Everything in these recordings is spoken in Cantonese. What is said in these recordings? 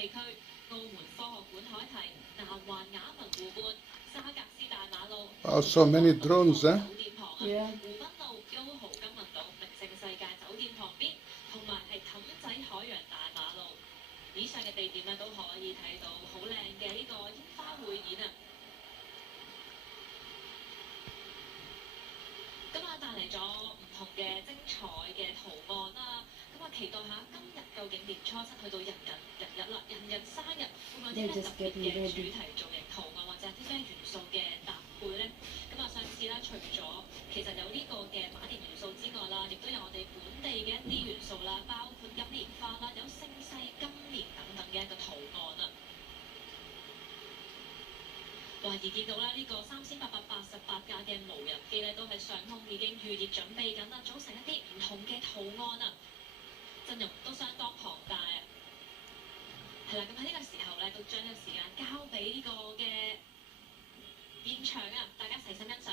戲區、澳門科學館海堤、南環雅文湖畔、沙格斯大馬路、Oh, so many drones, 酒 huh? 店旁啊、 Yeah. 湖濱路、優豪金銀島、名勝世界酒店旁邊，同埋係氹仔海洋大馬路。以上嘅地點咧都可以睇到好靚嘅呢個煙花匯演啊！咁啊，帶嚟咗唔同嘅精彩嘅圖案啦。咁啊，期待下今日究竟年初七去到人日啦，人日生日會唔會有啲咩特別嘅主題造型圖案，或者有啲咩元素嘅搭配咧？咁啊，上次咧除咗其實有呢個嘅馬年元素之外啦，亦都有我哋本地嘅一啲元素啦，包括金蓮花啦，有盛世金蓮等等嘅一個圖案啊。懷疑見到啦，呢個3888架嘅無人機咧，都係上空已經預熱準備緊啦，組成一啲唔同嘅圖案啊，陣容都相當龐大啊。係啦，咁喺呢個時候咧，都將呢個時間交俾呢個嘅現場啊，大家齊心欣賞。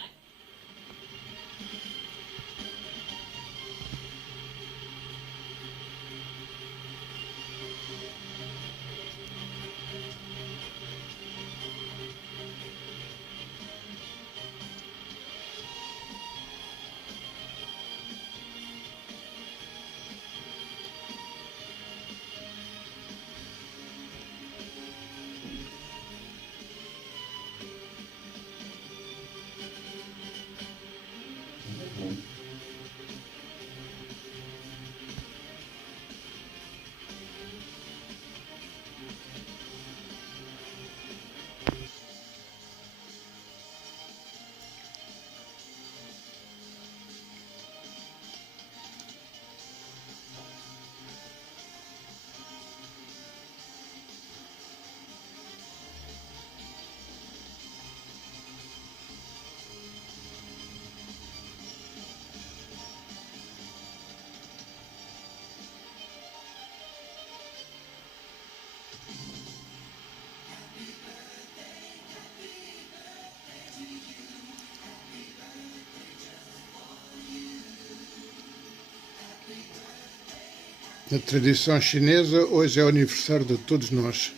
Na tradição chinesa, hoje é o aniversário de todos nós.